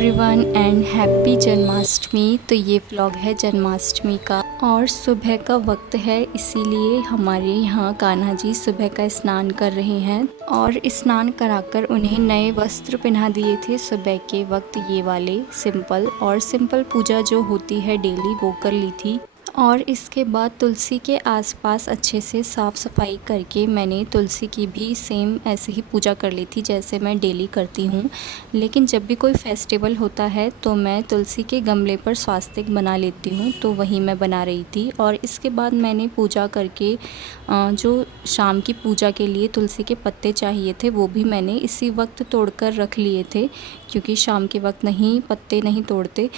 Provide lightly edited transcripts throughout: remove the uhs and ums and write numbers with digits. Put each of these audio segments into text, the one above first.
Everyone and happy Janmashtami. तो ये vlog है जन्माष्टमी का और सुबह का वक्त है, इसीलिए हमारे यहाँ कान्हा जी सुबह का स्नान कर रहे हैं और स्नान कराकर उन्हें नए वस्त्र पहना दिए थे सुबह के वक्त। ये वाले सिंपल पूजा जो होती है डेली वो कर ली थी और इसके बाद तुलसी के आसपास अच्छे से साफ़ सफाई करके मैंने तुलसी की भी सेम ऐसे ही पूजा कर ली थी जैसे मैं डेली करती हूँ। लेकिन जब भी कोई फेस्टिवल होता है तो मैं तुलसी के गमले पर स्वास्तिक बना लेती हूँ, तो वही मैं बना रही थी। और इसके बाद मैंने पूजा करके जो शाम की पूजा के लिए तुलसी के पत्ते चाहिए थे वो भी मैंने इसी वक्त तोड़कर रख लिए थे, क्योंकि शाम के वक्त नहीं पत्ते नहीं तोड़ते।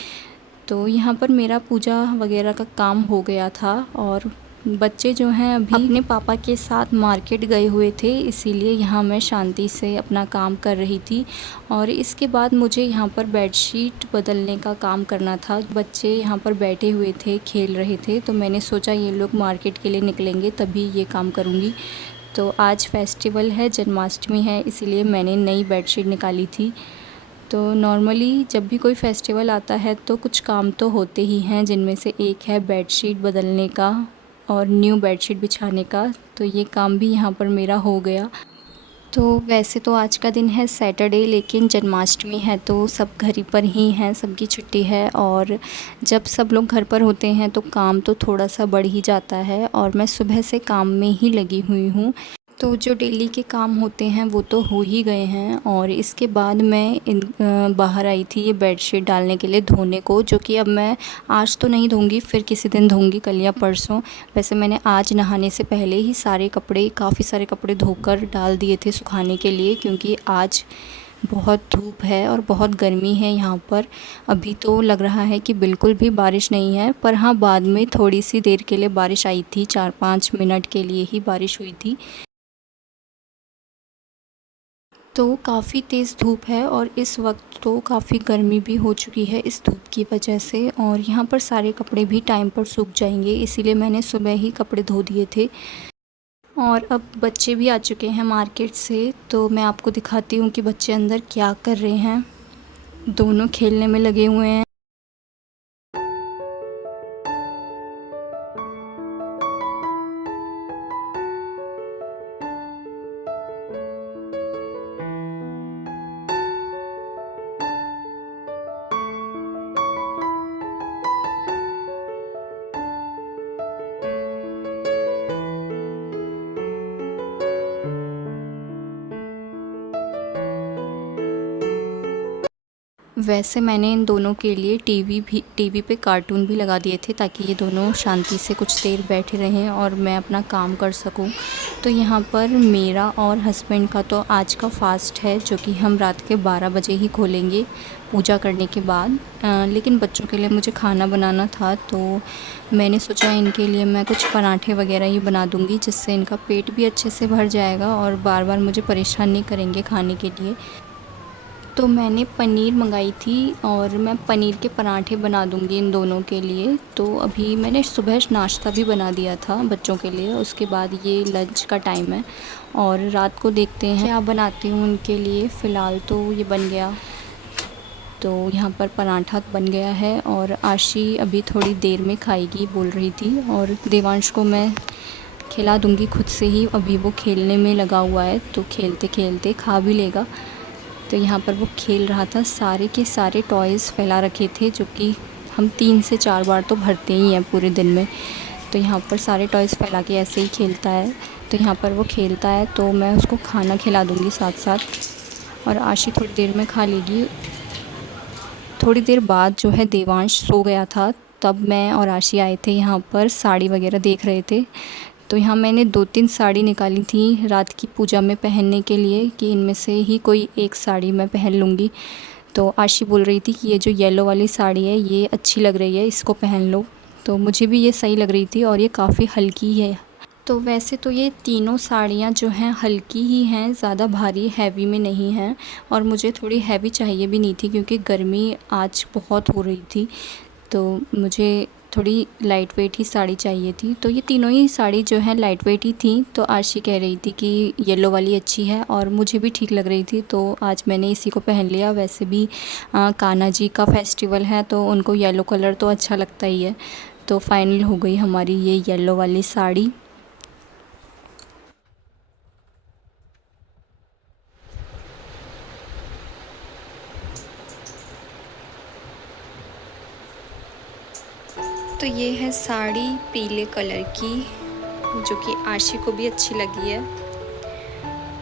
तो यहाँ पर मेरा पूजा वगैरह का काम हो गया था और बच्चे जो हैं अभी अपने पापा के साथ मार्केट गए हुए थे, इसीलिए यहाँ मैं शांति से अपना काम कर रही थी। और इसके बाद मुझे यहाँ पर बेडशीट बदलने का काम करना था। बच्चे यहाँ पर बैठे हुए थे, खेल रहे थे, तो मैंने सोचा ये लोग मार्केट के लिए निकलेंगे तभी ये काम करूँगी। तो आज फेस्टिवल है, जन्माष्टमी है, इसीलिए मैंने नई बेडशीट निकाली थी। तो नॉर्मली जब भी कोई फेस्टिवल आता है तो कुछ काम तो होते ही हैं, जिनमें से एक है बेडशीट बदलने का और न्यू बेडशीट बिछाने का। तो ये काम भी यहाँ पर मेरा हो गया। तो वैसे तो आज का दिन है सैटरडे, लेकिन जन्माष्टमी है तो सब घर ही पर ही हैं, सबकी छुट्टी है और जब सब लोग घर पर होते हैं तो काम तो थोड़ा सा बढ़ ही जाता है और मैं सुबह से काम में ही लगी हुई हूँ। तो जो डेली के काम होते हैं वो तो हो ही गए हैं और इसके बाद मैं बाहर आई थी ये बेडशीट डालने के लिए धोने को, जो कि अब मैं आज तो नहीं धोंगी, फिर किसी दिन धोंगी, कल या परसों। वैसे मैंने आज नहाने से पहले ही काफ़ी सारे कपड़े धोकर डाल दिए थे सुखाने के लिए, क्योंकि आज बहुत धूप है और बहुत गर्मी है यहाँ पर। अभी तो लग रहा है कि बिल्कुल भी बारिश नहीं है, पर हाँ बाद में थोड़ी सी देर के लिए बारिश आई थी, 4-5 मिनट के लिए ही बारिश हुई थी। तो काफ़ी तेज़ धूप है और इस वक्त तो काफ़ी गर्मी भी हो चुकी है इस धूप की वजह से। और यहाँ पर सारे कपड़े भी टाइम पर सूख जाएंगे, इसीलिए मैंने सुबह ही कपड़े धो दिए थे। और अब बच्चे भी आ चुके हैं मार्केट से, तो मैं आपको दिखाती हूँ कि बच्चे अंदर क्या कर रहे हैं। दोनों खेलने में लगे हुए हैं। वैसे मैंने इन दोनों के लिए टीवी पे कार्टून भी लगा दिए थे, ताकि ये दोनों शांति से कुछ देर बैठे रहें और मैं अपना काम कर सकूं। तो यहाँ पर मेरा और हस्बैंड का तो आज का फ़ास्ट है, जो कि हम रात के 12 बजे ही खोलेंगे पूजा करने के बाद। लेकिन बच्चों के लिए मुझे खाना बनाना था, तो मैंने सोचा इनके लिए मैं कुछ पराठे वगैरह ही बना दूँगी, जिससे इनका पेट भी अच्छे से भर जाएगा और बार बार मुझे परेशान नहीं करेंगे खाने के लिए। तो मैंने पनीर मंगाई थी और मैं पनीर के पराठे बना दूंगी इन दोनों के लिए। तो अभी मैंने सुबह नाश्ता भी बना दिया था बच्चों के लिए, उसके बाद ये लंच का टाइम है और रात को देखते हैं क्या बनाती हूँ उनके लिए। फ़िलहाल तो ये बन गया, तो यहाँ पर पराठा बन गया है और आशी अभी थोड़ी देर में खाएगी बोल रही थी, और देवांश को मैं खिला दूँगी खुद से ही। अभी वो खेलने में लगा हुआ है, तो खेलते खेलते खा भी लेगा। तो यहाँ पर वो खेल रहा था, सारे के सारे टॉयज़ फैला रखे थे, जो कि हम 3 से 4 बार तो भरते ही हैं पूरे दिन में। तो यहाँ पर सारे टॉयज़ फैला के ऐसे ही खेलता है। तो यहाँ पर वो खेलता है तो मैं उसको खाना खिला दूँगी साथ साथ, और आशी थोड़ी देर में खा लेगी। थोड़ी देर बाद जो है देवांश सो गया था, तब मैं और आशी आए थे यहाँ पर, साड़ी वगैरह देख रहे थे। तो यहाँ मैंने 2-3 साड़ी निकाली थी रात की पूजा में पहनने के लिए, कि इनमें से ही कोई एक साड़ी मैं पहन लूँगी। तो आशी बोल रही थी कि ये जो येलो वाली साड़ी है ये अच्छी लग रही है, इसको पहन लो। तो मुझे भी ये सही लग रही थी और ये काफ़ी हल्की है। तो वैसे तो ये तीनों साड़ियाँ जो हैं हल्की ही हैं, ज़्यादा भारी हैवी में नहीं हैं, और मुझे थोड़ी हैवी चाहिए भी नहीं थी क्योंकि गर्मी आज बहुत हो रही थी। तो मुझे थोड़ी लाइट वेट ही साड़ी चाहिए थी। तो ये तीनों ही साड़ी जो है लाइट वेट ही थी। तो आशी कह रही थी कि येलो वाली अच्छी है और मुझे भी ठीक लग रही थी, तो आज मैंने इसी को पहन लिया। वैसे भी कान्हा जी का फेस्टिवल है तो उनको येलो कलर तो अच्छा लगता ही है। तो फाइनल हो गई हमारी ये येलो वाली साड़ी। तो ये है साड़ी पीले कलर की, जो कि आशी को भी अच्छी लगी है।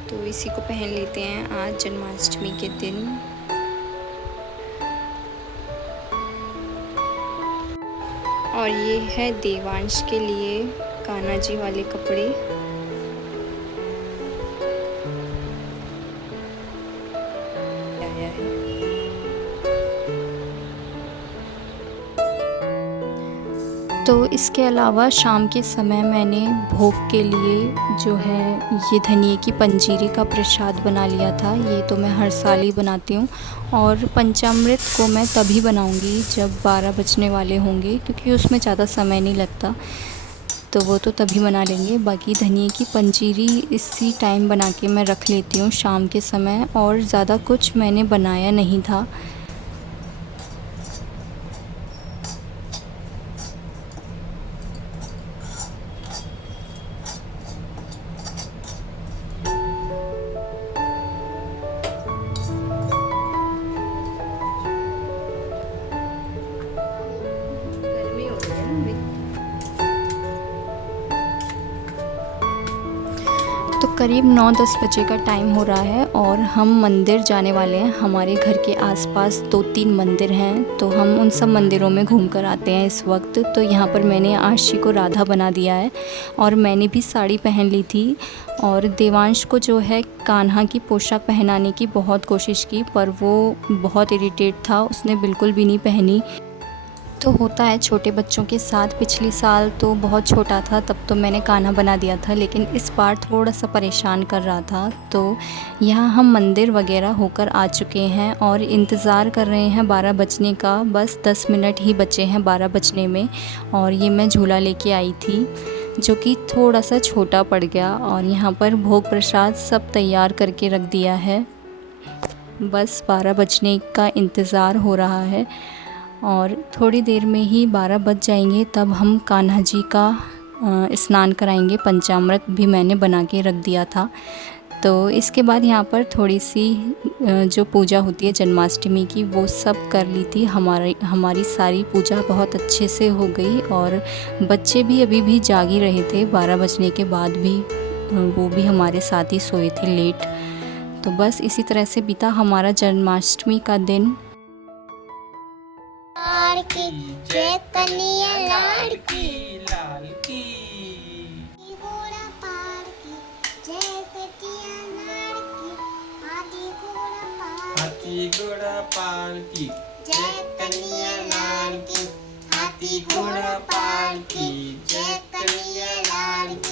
तो इसी को पहन लेते हैं आज जन्माष्टमी के दिन। और ये है देवांश के लिए कान्हा जी वाले कपड़े। आया है। तो इसके अलावा शाम के समय मैंने भोग के लिए जो है ये धनिए की पंजीरी का प्रसाद बना लिया था। ये तो मैं हर साल ही बनाती हूँ और पंचामृत को मैं तभी बनाऊँगी जब 12 बजने वाले होंगे, क्योंकि उसमें ज़्यादा समय नहीं लगता, तो वो तो तभी बना लेंगे। बाकी धनिए की पंजीरी इसी टाइम बना के मैं रख लेती हूँ शाम के समय, और ज़्यादा कुछ मैंने बनाया नहीं था। तो करीब 9-10 बजे का टाइम हो रहा है और हम मंदिर जाने वाले हैं। हमारे घर के आसपास 2-3 मंदिर हैं, तो हम उन सब मंदिरों में घूम कर आते हैं इस वक्त। तो यहाँ पर मैंने आशी को राधा बना दिया है और मैंने भी साड़ी पहन ली थी। और देवांश को जो है कान्हा की पोशाक पहनाने की बहुत कोशिश की, पर वो बहुत इरिटेट था, उसने बिल्कुल भी नहीं पहनी। तो होता है छोटे बच्चों के साथ। पिछली साल तो बहुत छोटा था, तब तो मैंने कान्हा बना दिया था, लेकिन इस बार थोड़ा सा परेशान कर रहा था। तो यहाँ हम मंदिर वगैरह होकर आ चुके हैं और इंतज़ार कर रहे हैं 12 बजने का। बस 10 मिनट ही बचे हैं 12 बजने में। और ये मैं झूला लेके आई थी, जो कि थोड़ा सा छोटा पड़ गया। और यहाँ पर भोग प्रसाद सब तैयार करके रख दिया है, बस 12 बजने का इंतज़ार हो रहा है। और थोड़ी देर में ही 12 बज जाएंगे, तब हम कान्हा जी का स्नान कराएंगे। पंचामृत भी मैंने बना के रख दिया था। तो इसके बाद यहाँ पर थोड़ी सी जो पूजा होती है जन्माष्टमी की, वो सब कर ली थी। हमारी सारी पूजा बहुत अच्छे से हो गई और बच्चे भी अभी भी जाग ही रहे थे 12 बजने के बाद भी। वो भी हमारे साथ ही सोए थे लेट। तो बस इसी तरह से बीता हमारा जन्माष्टमी का दिन। जय कन्हैया लाल की घोड़ा पार की, जय कटिया लाल की, हाथी घोड़ा पार की, जय कन्हैया लाल की, हाथी घोड़ा पार की, जय कन्हैया लाल की।